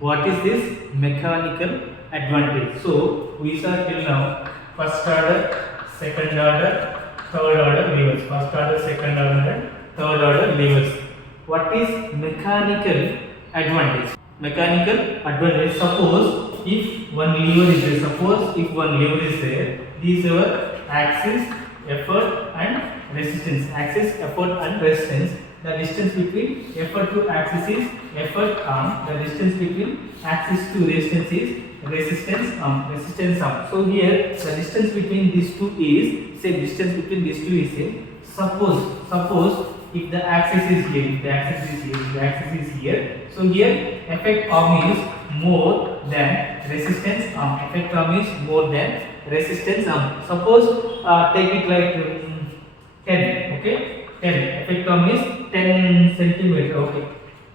What is this mechanical advantage? So we saw till now first order, second order, third order levers. First order, second order, and third order levers. What is mechanical advantage? Mechanical advantage. Suppose if one lever is there. Suppose if one lever is there. These are axis, effort, and resistance. Axis, effort, and resistance. The distance between effort to axis is effort arm. The distance between axis to resistance is resistance arm. Resistance arm. So here the distance between these two is same. Distance between these two is same. Suppose if the axis is here, if the axis is here, if the axis is here. So here effect arm is more than resistance arm. Effect arm is more than resistance arm. Suppose take it like 10. Okay, 10. Effect arm is 10 centimeter. Okay,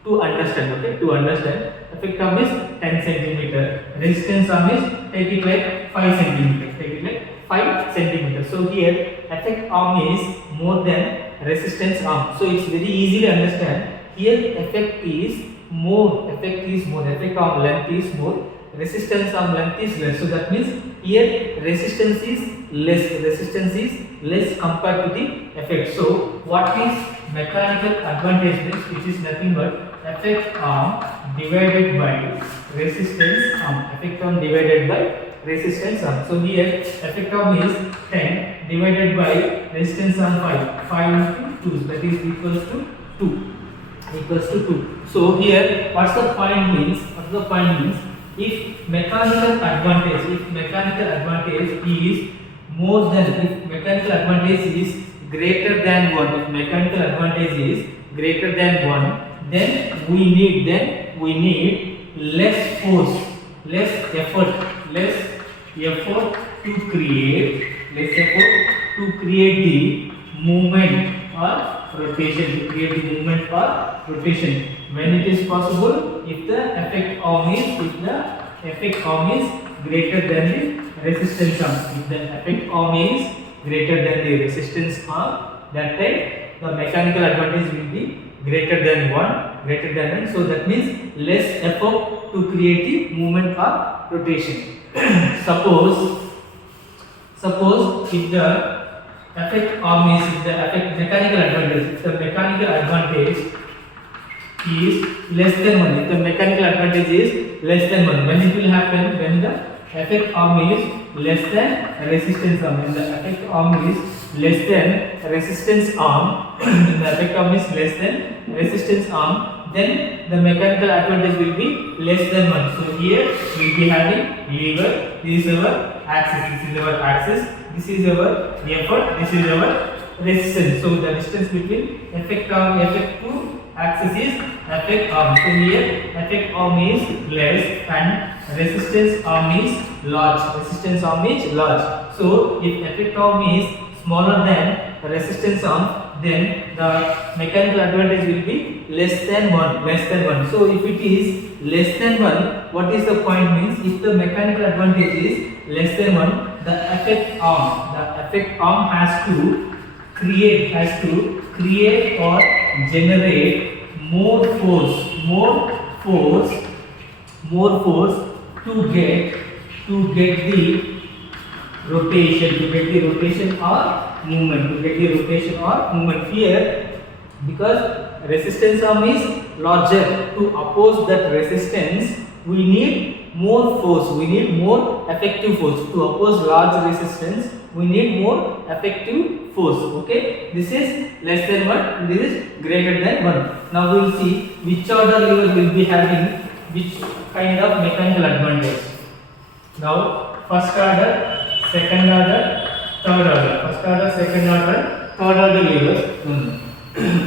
to understand. Okay, to understand. Effect arm is 10 centimeter. Resistance arm is take it like 5 centimeter. Take it like 5 centimeter. So here effect arm is more than resistance arm. So it's very easy to understand. Here effect is more. Effect arm length is more. Resistance arm length is less. So that means here resistance is less. Resistance is less compared to the effect. So what is mechanical advantage means, which is nothing but effect arm divided by resistance arm. Effect arm divided by resistance arm. So here effect arm is 10 divided by resistance arm 5. 5 into 2, that is equals to 2. Equals to 2. So here what's the point means? What's the point means? If mechanical advantage is more than, if mechanical advantage is greater than 1, if mechanical advantage is greater than 1, then we need less force, less effort to create the movement or rotation, when it is possible if the effect arm is greater than the resistance arm. If the effect arm is greater than the resistance arm, that time the mechanical advantage will be greater than 1. So that means less effort to create the movement or rotation. Suppose if the effect arm is, if the mechanical advantage is less than 1, if the mechanical advantage is less than 1, when it will happen? When the effect arm is less than resistance arm. When the effect arm is less than resistance arm, when the effect arm is less than resistance arm, then the mechanical advantage will be less than 1. So here we will be having lever. This is our axis. This is our effort. This is our resistance. So the distance between effect to axis is effect arm. So here effect arm is less and resistance arm is large. So if effect arm is smaller than resistance arm, then the mechanical advantage will be less than 1. So if it is less than 1, what is the point means? If the mechanical advantage is less than 1, the effect arm has to create or generate more force to get the rotation or movement. Here, because resistance arm is larger, to oppose that resistance we need more force, we need more effective force. To oppose large resistance we need more effective force. Okay, this is less than 1, this is greater than 1. Now we will see which order lever will be having which kind of mechanical advantage. Now first order, second order, third order. First order, second order, third order levers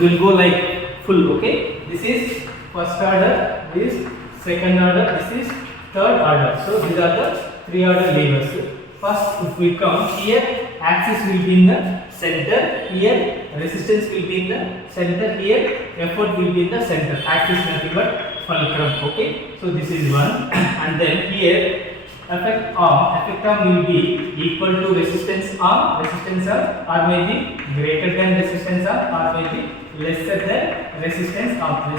will go like full. Okay, this is first order, this second order, this is third order. So these are the three order levers. First, if we come here, axis will be in the center. Here, resistance will be in the center. Here, effort will be in the center. Axis nothing but fulcrum. Okay, so this is one, and then here effect arm will be equal to resistance arm or may be greater than resistance arm or may be lesser than resistance arm.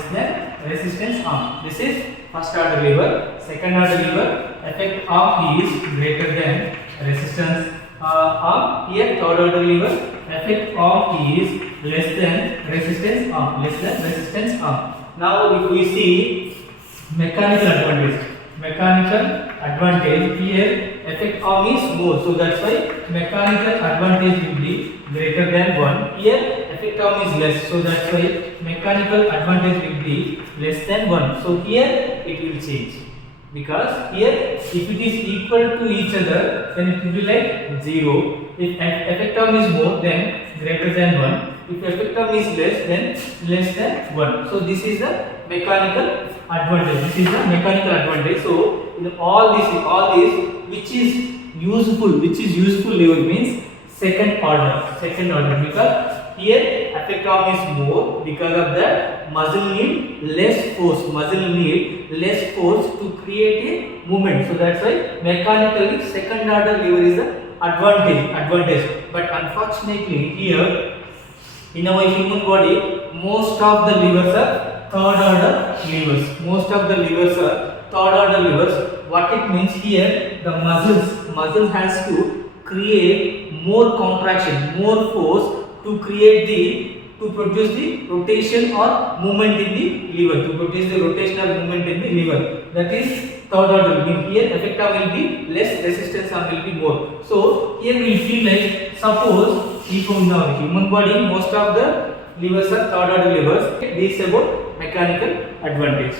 This is first order lever. Second order lever, effect arm is greater than resistance arm. Here third order lever, effect arm is less than resistance arm. Now if we see mechanical advantage, here effect arm is more, so that's why mechanical advantage will be greater than 1. Here effect arm is less, so that's why mechanical advantage will be less than 1. So here it will change, because here if it is equal to each other, then it will be like 0. If effect arm is more, then greater than 1. If effect arm is less, then less than 1. So this is the mechanical advantage. So in all this which is useful lever means second order, because here effect arm is more, because of that muscle need less force to create a movement. So that's why mechanically second order lever is the advantage. But unfortunately here in our human body, most of the levers are third order levers. What it means here, the muscles has to create more contraction, more force to produce the rotation or movement in the lever, that is third order. Here effect arm will be less, resistance arm will be more. So here we feel like, suppose if in our human body most of the levers are third order levers, this is about mechanical advantage.